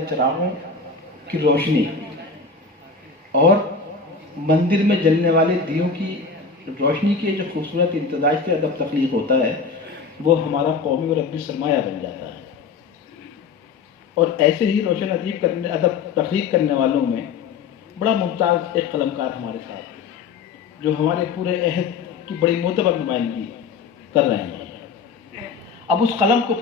چراغوں کی روشنی اور مندر میں جلنے والے دیوں کی روشنی کی جو خوبصورت امتزاج سے ادب تخلیق ہوتا ہے وہ ہمارا قومی اور ادبی سرمایہ بن جاتا ہے. اور ایسے ہی روشن ادب تخلیق کرنے والوں میں بڑا ممتاز ایک قلمکار ہمارے ساتھ جو ہمارے پورے عہد کی بڑی معتبر نمائندگی کر رہے ہیں. اب اس قلم کو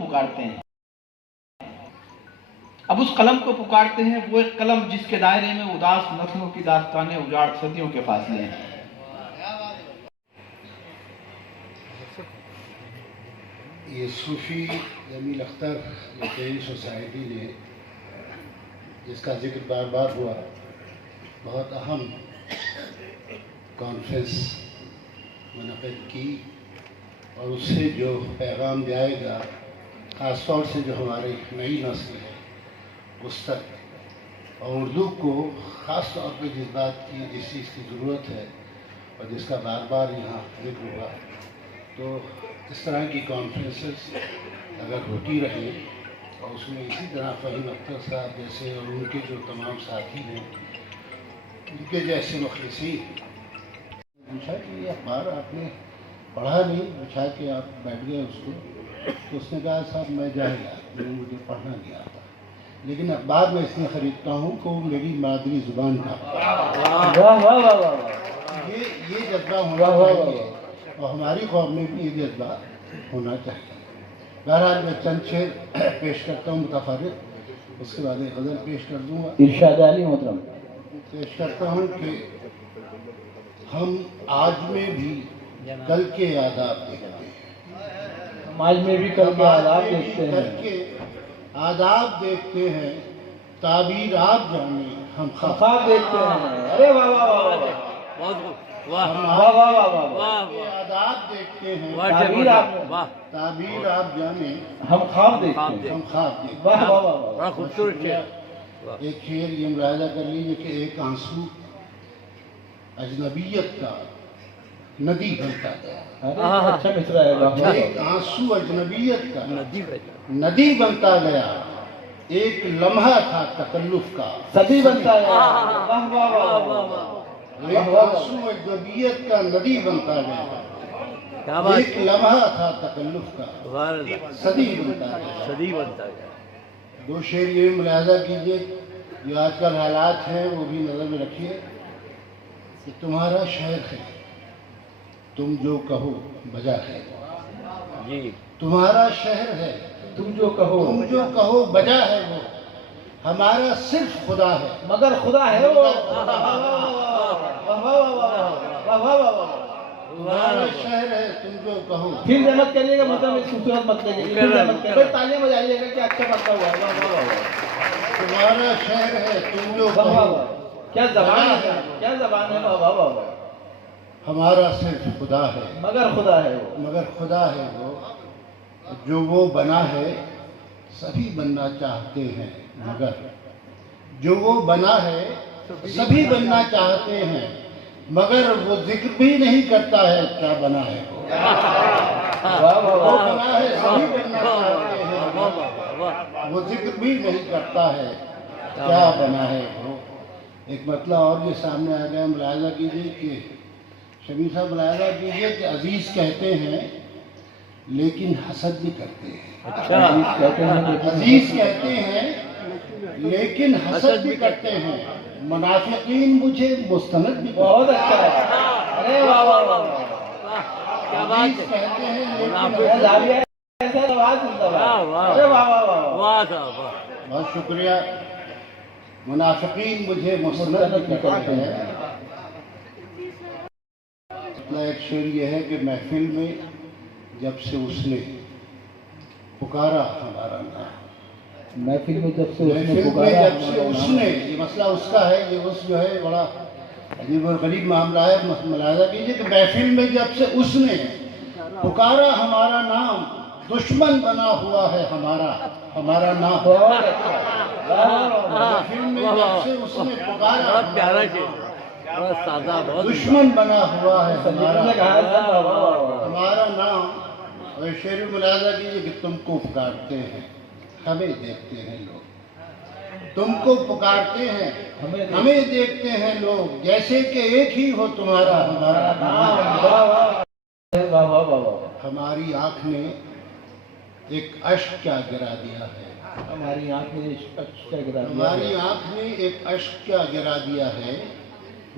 پکارتے ہیں وہ ایک قلم جس کے دائرے میں اداس نسلوں کی داستانیں اجاڑ صدیوں کے فاصلے ہیں. یہ صوفی جمیل اختر لٹریری سوسائٹی نے جس کا ذکر بار بار ہوا بہت اہم کانفرنس منعقد کی اور اس سے جو پیغام جائے گا خاص طور سے جو ہماری نئی نسل ہے اس تک اور اردو کو خاص طور پہ جس چیز کی ضرورت ہے اور جس کا بار بار یہاں ذکر ہوا تو اس طرح کی کانفرنسز اگر ہوتی رہے اور اس میں اسی طرح فہیم اختر صاحب جیسے اور ان کے جو تمام ساتھی ہیں ان کے جیسے مخلصین پوچھا کہ یہ اخبار آپ نے پڑھا نہیں بچھا کے آپ بیٹھ گئے اس کو تو اس نے کہا صاحب میں جاہل آدمی مجھے پڑھنا نہیں آتا لیکن اخبار میں اس لیے خریدتا ہوں کہ وہ میری مادری زبان کا یہ جذبہ ہونا چاہیے اور ہماری قوم میں بھی یہ جذبہ ہونا چاہیے. بہرحال میں چند شعر پیش کرتا ہوں متفرق اس کے بعد ایک غزل پیش کر دوں گا. ارشاد علی محترم پیش کرتا ہوں کہ ہم آج میں بھی کل کے آداب دیکھتے ہیں آج میں بھی کل کے آداب دیکھتے ہیں کل کے آداب دیکھتے ہیں تعبیر آپ جانے ہم خواب دیکھتے ہیں. ارے واہ واہ واہ واہ واہ واہ واہ واہ آداب دیکھتے ہیں تعبیر آپ جانے ہم خواب دیکھتے ہیں. ہم خواب دیکھتے واہ واہ واہ واہ. بڑا خوبصورت ہے. ایک شعر یہ ملاحظہ کر لیجیے کہ ایک آنسو اجنبیت کا ندی بنتا گیا. اچھا مصرا ہے. ایک آنسو اجنبیت کا ندی بنتا گیا ایک لمحہ تھا تکلف کا صدی بنتا ہے. واہ واہ واہ واہ. ایک آنسو اجنبیت کا ندی بنتا گیا ایک لمحہ تھا تکلف کا صدی بنتا گیا. دو شعر یہ ملاحظہ کیجئے جو آج کل حالات ہیں وہ بھی نظر میں رکھیے کہ تمہارا شہر ہے تم جو کہو بجا ہے. تمہارا شہر ہے تم جو کہو بجا ہے وہ ہمارا صرف خدا ہے مگر خدا ہے وہ. تمہارا شہر ہے تم جو کہو. پھر زحمت کریے گا مطلب خوبصورت مت لگے تالیاں بجائیے گا کہ اچھا پڑتا ہوا ہے. تمہارا شہر ہے تم جو کہو. کیا زبان ہے کیا زبان ہے. واہ واہ واہ. ہمارا صرف خدا ہے مگر خدا ہے وہ. مگر خدا ہے وہ جو وہ بنا ہے سبھی بننا چاہتے ہیں مگر جو وہ بنا ہے سبھی بننا چاہتے ہیں مگر وہ ذکر بھی نہیں کرتا ہے کیا بنا ہے وہ بنا ہے سبھی بننا چاہتے ہیں وہ ذکر بھی نہیں کرتا ہے کیا بنا ہے وہ. ایک مسئلہ اور یہ سامنے آ گیا ملاحظہ کیجیے کہ شمیر صاحب ملاحظہ کیجیے کہ عزیز کہتے ہیں لیکن حسد بھی کرتے ہیں. عزیز کہتے ہیں لیکن حسد بھی کرتے ہیں منافقین مجھے مستند بھی. بہت اچھا ہے. ارے واہ واہ واہ. عزیز کہتے ہیں بہت شکریہ. منافقین مجھے مستند بھی کرتے ہیں. ایک شعر یہ ہے کہ محفل میں جب سے اس نے پکارا ہمارا نام. محفل میں جب سے اس نے یہ مسئلہ اس کا ہے یہ اس جو ہے بڑا عجیب اور غریب معاملہ ہے. ملاحظہ کیجیے کہ محفل میں جب سے اس نے پکارا ہمارا نام دشمن بنا ہوا ہے ہمارا نام. محفل میں جب سے اس نے پکارا دشمن بنا ہوا ہے ہمارا نام. اور شعر ملاحظہ کیجیے کہ تم کو پکارتے ہیں ہمیں دیکھتے ہیں لوگ. تم کو پکارتے ہیں، ہمیں دیکھتے ہیں لوگ، جیسے کہ ایک ہی ہو تمہارا ہمارا۔ ہماری آنکھ نے ایک اشک کیا گرا دیا ہے، ہماری آنکھ نے ہماری آنکھ نے ایک اشک کیا گرا دیا ہے،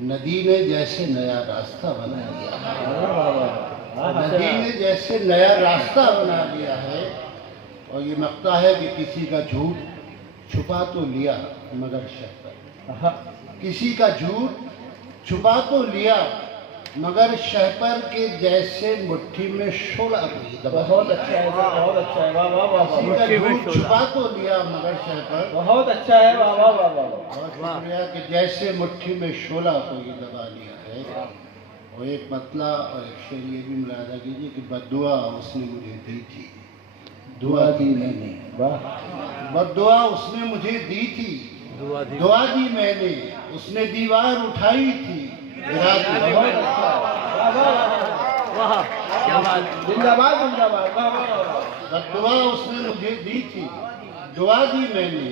ندی نے جیسے نیا راستہ بنا دیا ہے، ندی نے جیسے نیا راستہ بنا دیا ہے۔ اور یہ مقطع ہے کہ کسی کا جھوٹ چھپا تو لیا مگر شہپر، کسی کا جھوٹ چھپا تو لیا مگر شہپر کے جیسے مٹھی میں شعلہ کوئی دبا۔ بہت اچھا ہے، بہت اچھا ہے، واہ واہ واہ واہ، کسی کا جھوٹ چھپا تو لیا مگر شہپر، بہت اچھا ہے، واہ واہ واہ واہ۔ بہت شکریہ کہ جیسے مٹھی میں شعلہ کوئی دبا لیا ہے۔ اور ایک مطلع اور ایک شعر یہ بھی ملاحظہ کیجیے کہ بددعا اس نے مجھے دی تھی، دعا دی میں نے، بددعا اس نے مجھے دی تھی، دعا دی میں نے، اس نے دیوار اٹھائی تھی، گرا دی۔ زندہ باد، زندہ باد، واہ واہ واہ۔ بددعا اس نے مجھے دی تھی، دعا دی میں نے،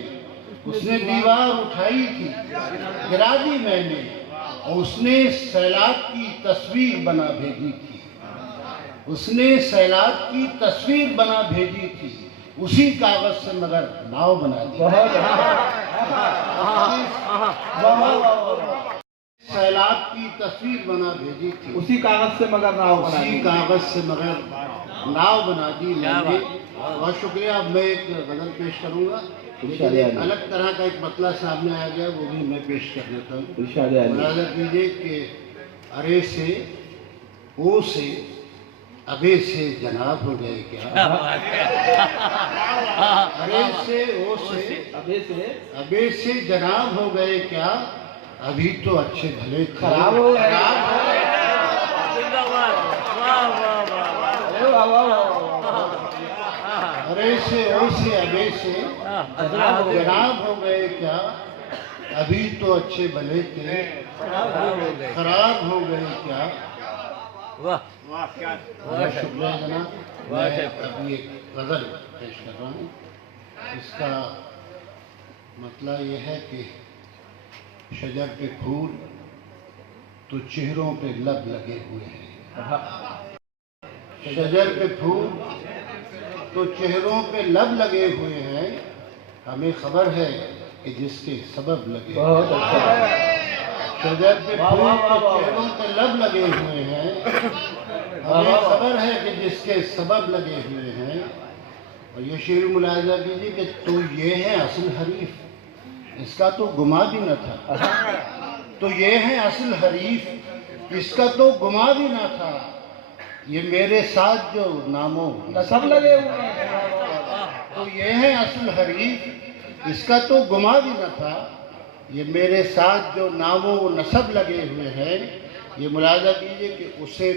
اس نے دیوار اٹھائی تھی، گرا دی میں نے، اور اس نے سیلاب کی تصویر بنا بھیجی تھی، اس نے سیلاب کی تصویر بنا بھیجی تھی، اسی کاغذ سے مگر ناؤ بنا دی۔ سیلاب کی تصویر بنا بھیجی تھی، اسی کاغذ سے مگر ناؤ بنا اسی دی۔ کاغذ سے مگر ناؤ بنا دی میں نے۔ بہت شکریہ۔ اب میں ایک غزل پیش کروں گا، لیکن ایک الگ طرح کا ایک مطلع سامنے آ گیا، وہ بھی میں پیش کر دیتا ہوں۔ ارشاد عالی۔ ملاحظہ کیجیے کہ ارے سے او سے ابے سے جناب ہو گئے کیا، ارے سے او سے ابے سے جناب ہو گئے کیا، ابھی تو اچھے بھلے تھے، خراب ہو گئے۔ ارے سے او سے ابے سے جناب ہو گئے کیا، ابھی تو اچھے بھلے تھے، خراب ہو گئے کیا۔ بہت شکریہ جناب۔ میں ابھی ایک غزل پیش کر رہا ہوں، اس کا مطلع یہ ہے کہ شجر پہ پھول تو چہروں پہ لب لگے ہوئے ہیں، شجر پہ پھول تو چہروں پہ لب لگے ہوئے ہیں، ہمیں خبر ہے کہ جس کے سبب لگے ہوئے ہیں۔ بہت اچھا ہے۔ شجر پہ پھول تو چہروں پہ لب لگے ہوئے ہیں، ہمیں خبر ہے کہ جس کے سبب لگے ہوئے ہیں۔ اور یہ شعر ملاحظہ کیجیے کہ تو یہ ہے اصل حریف، اس کا تو گما بھی نہ تھا، تو یہ ہے اصل حریف، اس کا تو گما بھی نہ تھا، یہ میرے ساتھ جو ناموں سب لگے ہوئے ہیں۔ تو یہ ہے اصل حریف، اس کا تو گما بھی نہ تھا، یہ میرے ساتھ جو نام و نسب لگے ہوئے ہیں۔ یہ ملاحظہ کیجیے کہ اسے